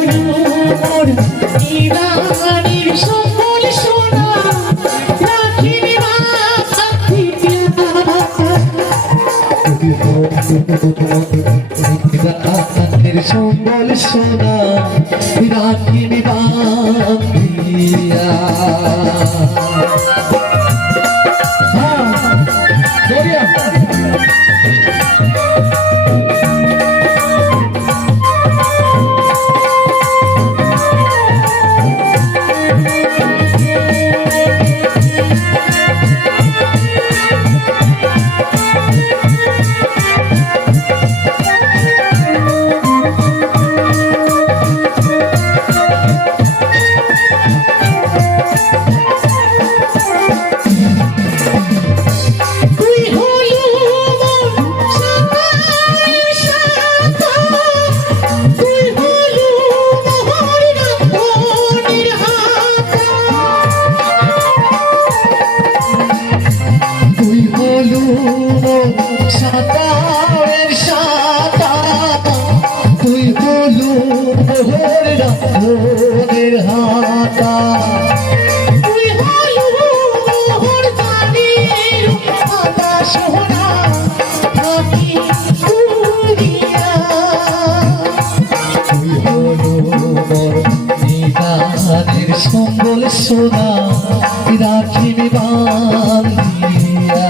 হলো মোর নিদানের সকল সোনা রাখিনি নিদানের সকল সোনা রাখিনি বাঁধিয়া সাতারের সাতা তুই হলু মোহরের হাতা তুই হলো মোর জানের হাতা সোনা রাখি তুলিয়া তুই হলু মোর নিদানের সম্বল সোনা রাখিনি বাঁধিয়া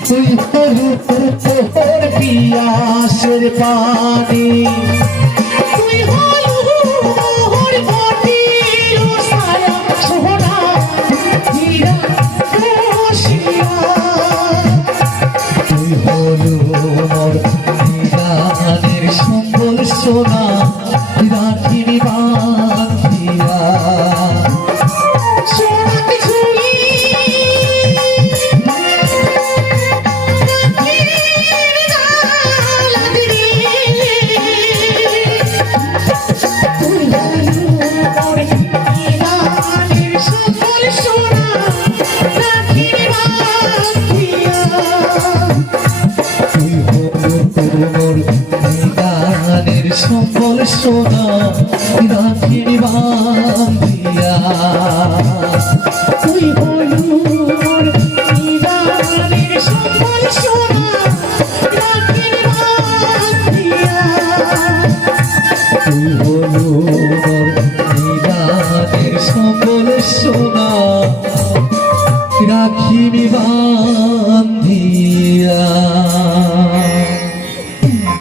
তুই হলু তোর পিয়াসের পানি তুই হলো মোর বটির সায়া সোনা হীরা রসিয়া তুই হলু মোর নিদানের সম্বল সোনা রাখিনি বাঁধিয়া সোনাকে ঝুলি নিদানের সম্বল সোনা রাখিনি বাঁধিয়া তুই হলো মোর নিদানের সকল সোনা রাখিনি বাঁধিয়া তুই হলু মোর নিদানের সম্বল সোনা রাখিনি বাঁধিয়া।